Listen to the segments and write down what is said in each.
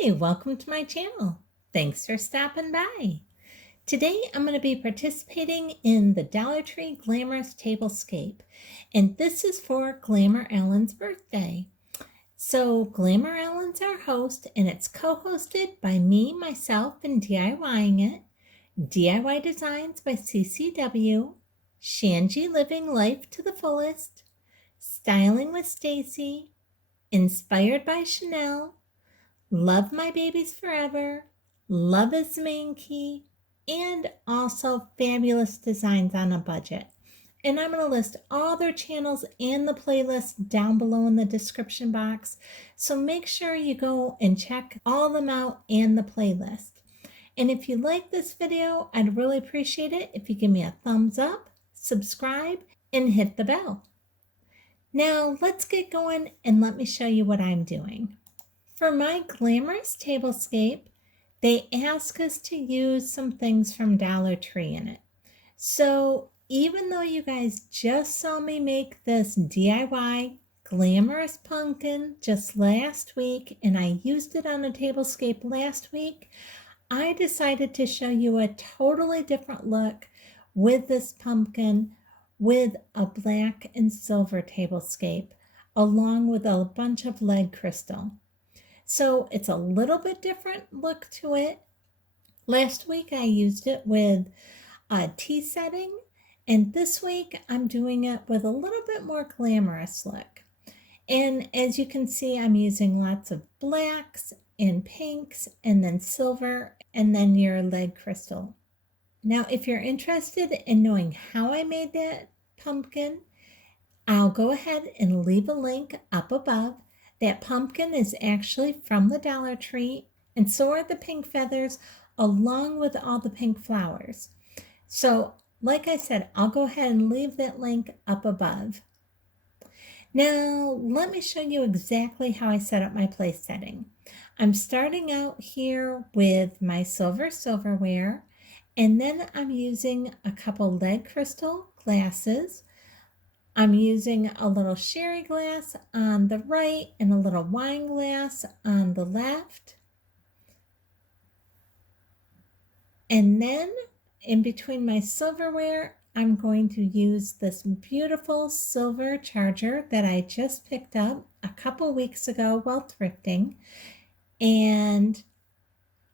Hi, welcome to my channel. Thanks for stopping by. Today I'm going to be participating in the Dollar Tree Glamorous Tablescape, and this is for Glamour Ellen's birthday. So Glamour Ellen's our host, and it's co-hosted by me, myself, and DIYing it. DIY Designs by CCW, Shangie Living Life to the Fullest, Styling with Stacy, Inspired by Chanel, Love My Babies Forever, Love is the Main Key, and also Fabulous Designs on a Budget. And I'm going to list all their channels and the playlist down below in the description box. So make sure you go and check all of them out and the playlist. And if you like this video, I'd really appreciate it if you give me a thumbs up, subscribe, and hit the bell. Now let's get going and let me show you what I'm doing. For my Glamorous Tablescape, they ask us to use some things from Dollar Tree in it. So even though you guys just saw me make this DIY Glamorous pumpkin just last week, and I used it on a tablescape last week, I decided to show you a totally different look with this pumpkin with a black and silver tablescape, along with a bunch of lead crystal. So it's a little bit different look to it. Last week I used it with a tea setting, and this week I'm doing it with a little bit more glamorous look. And as you can see, I'm using lots of blacks and pinks and then silver and then your lead crystal. Now, if you're interested in knowing how I made that pumpkin, I'll go ahead and leave a link up above. That pumpkin is actually from the Dollar Tree, and so are the pink feathers, along with all the pink flowers. So, like I said, I'll go ahead and leave that link up above. Now, let me show you exactly how I set up my place setting. I'm starting out here with my silverware, and then I'm using a couple lead crystal glasses. I'm using a little sherry glass on the right and a little wine glass on the left. And then in between my silverware, I'm going to use this beautiful silver charger that I just picked up a couple weeks ago while thrifting. And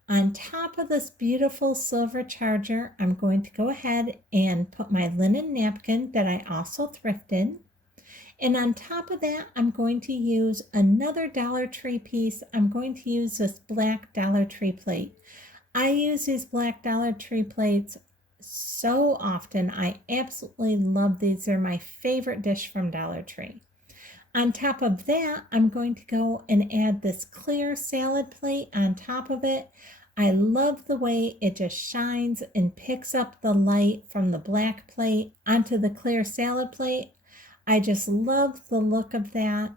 on top of this beautiful silver charger, I'm going to go ahead and put my linen napkin that I also thrifted. And on top of that, I'm going to use another Dollar Tree piece. I'm going to use this black Dollar Tree plate. I use these black Dollar Tree plates so often. I absolutely love these. They're my favorite dish from Dollar Tree. On top of that, I'm going to go and add this clear salad plate on top of it. I love the way it just shines and picks up the light from the black plate onto the clear salad plate. I just love the look of that.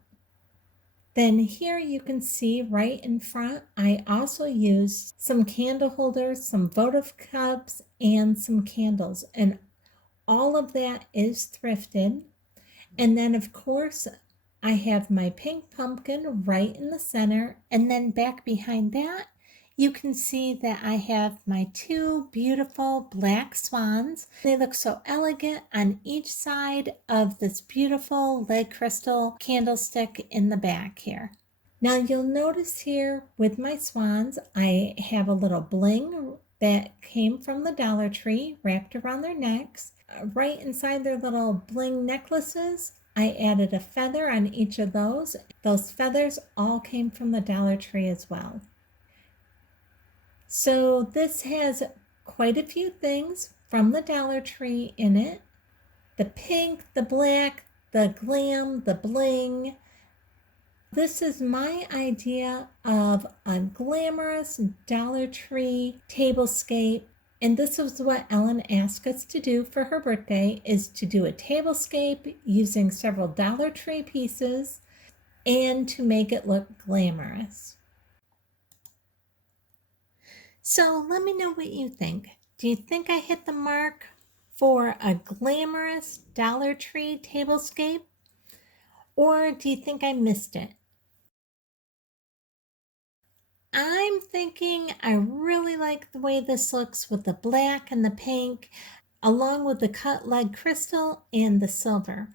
Then here you can see right in front, I also used some candle holders, some votive cups, and some candles. And all of that is thrifted. And then of course, I have my pink pumpkin right in the center. And then back behind that, you can see that I have my two beautiful black swans. They look so elegant on each side of this beautiful lead crystal candlestick in the back here. Now you'll notice here with my swans, I have a little bling that came from the Dollar Tree wrapped around their necks. Right inside their little bling necklaces, I added a feather on each of those. Those feathers all came from the Dollar Tree as well. So this has quite a few things from the Dollar Tree in it. The pink, the black, the glam, the bling. This is my idea of a glamorous Dollar Tree tablescape. And this is what Ellen asked us to do for her birthday, is to do a tablescape using several Dollar Tree pieces and to make it look glamorous. So let me know what you think. Do you think I hit the mark for a glamorous Dollar Tree tablescape? Or do you think I missed it? I'm thinking I really like the way this looks with the black and the pink, along with the cut lead crystal and the silver.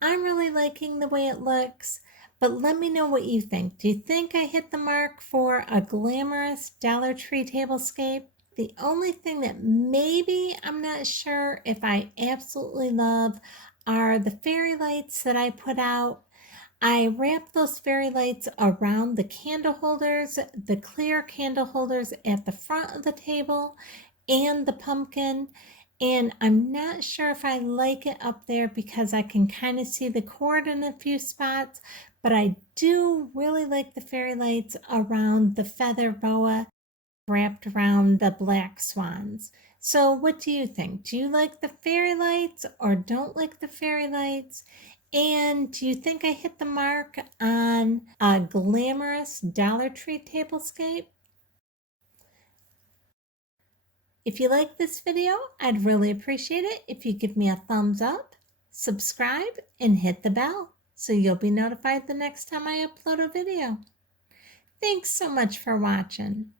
I'm really liking the way it looks, but let me know what you think. Do you think I hit the mark for a glamorous Dollar Tree tablescape? The only thing that maybe I'm not sure if I absolutely love are the fairy lights that I put out. I wrapped those fairy lights around the candle holders, the clear candle holders at the front of the table, and the pumpkin. And I'm not sure if I like it up there because I can kind of see the cord in a few spots, but I do really like the fairy lights around the feather boa wrapped around the black swans. So what do you think? Do you like the fairy lights or don't like the fairy lights? And do you think I hit the mark on a glamorous Dollar Tree tablescape? If you like this video, I'd really appreciate it if you give me a thumbs up, subscribe, and hit the bell so you'll be notified the next time I upload a video. Thanks so much for watching.